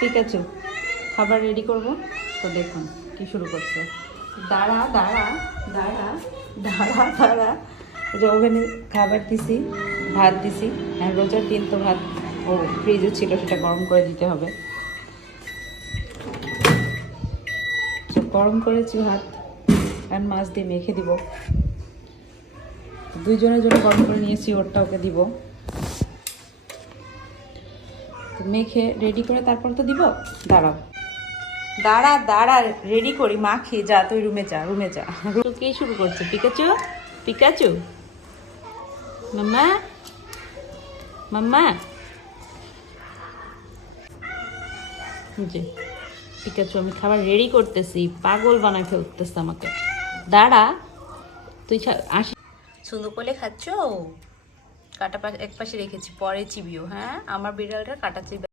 Pikachu খাবার ready করব। তো দেখুন কি শুরু করছে। দাঁড়া দাঁড়া দাঁড়া দাঁড়া দাঁড়া। যে ওভেনে খাবার দিছি, ভাত দিছি। আর রোজার দিন তো ভাত ও ফ্রিজে ছিল, সেটা গরম করে দিতে হবে। গরম করেছি ভাত আর মাছ দিয়ে মেখে দিব। দুইজনের জন্য গরম করে নিয়েছি, ওরটা ওকে দিব। মেখে রেডি করে তারপর তো দিব। দাঁড়াও দাঁড়া দাঁড়া, রেডি করি, মাখি। যা তুই রুমে যা, রুমে যা। কে শুরু করছে? পিকাচু, পিকাচু, মাম্মা, মাম্মা। জি পিকাচু, আমি খাবার রেডি করতেছি, পাগল বানায় ফেলতেছে আমাকে। দাঁড়া তুই আসি। সুন্দর করে খাচ্ছ? কাটা এক পাশে রেখেছি, পরে চিবিও। হ্যাঁ, আমার বিড়ালটা কাটা চিবে।